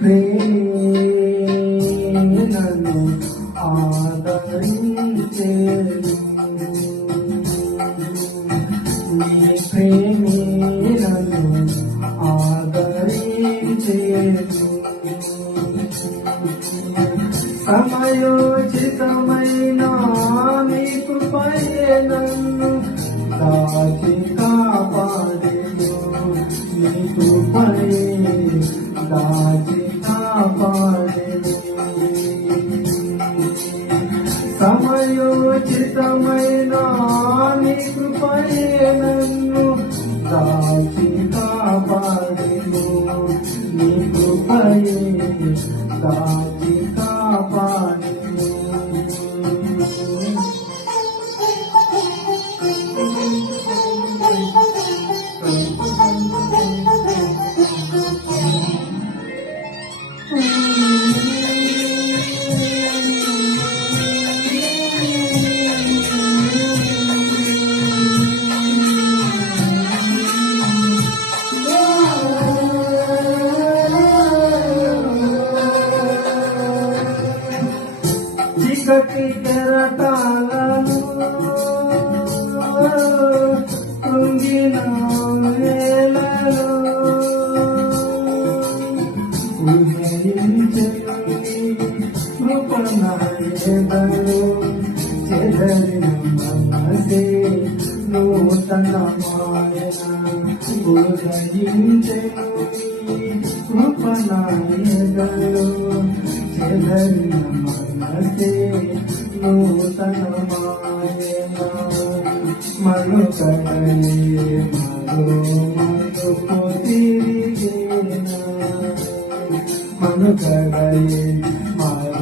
ప్రేమను ఆదరించేను. నీ ప్రేమను ఆదరించేను. సమయోచితమైన నీ కృపయే నన్ను దాచి కాపాడే దాచి కాపాడేను సమయోచితమైన నీ కృపయే నన్ను దాచి కాపాడేను నీ కృపయే దాచి కాపాడేను కృపణాయదలు నూతన మాయన ఉదయించని కృపణాయదలు చెదరిన నూతన మాయన మనుకరయే మరో మనుకు తిరిగేనా మనుకరయే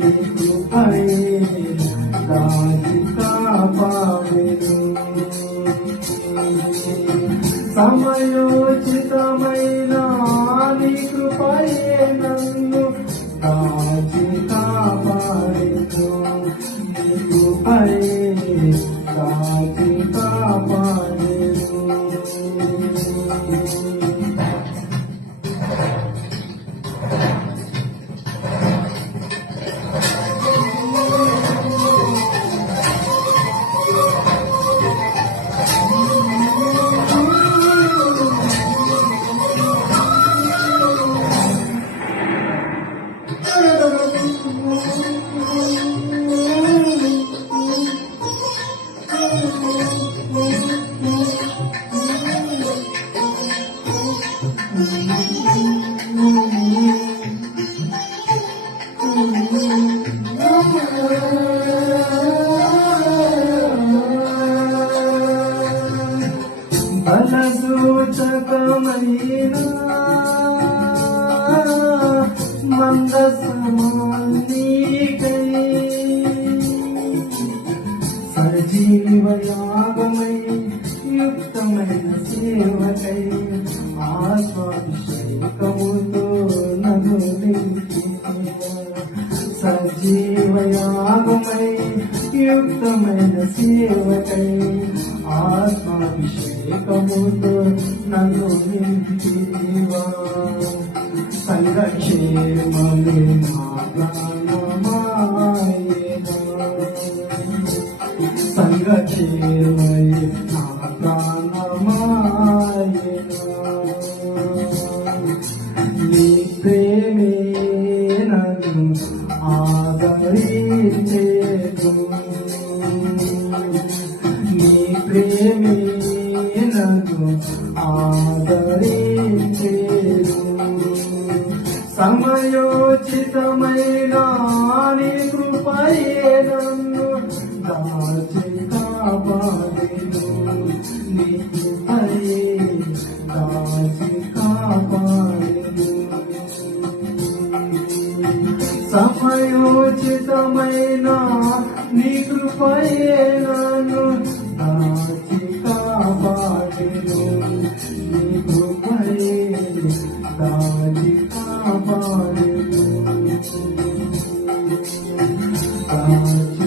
నీ కృపయే బలసూచకమైన మందసమానికై సజీవయాగమై యుక్తమైన సేవకై ఆత్మాభిషేకముతో నన్ను సజీవయాగమై యుక్తమైన సేవకై ఆత్మాభిషేకముతో నన్ను నింపివా? సంగక్షేమమే నా నీ ప్రేమే నన్ను ఆదరించేను సమయోచితమైన నీ సమయోచితమైన నీ కృపయే నన్ను Amen.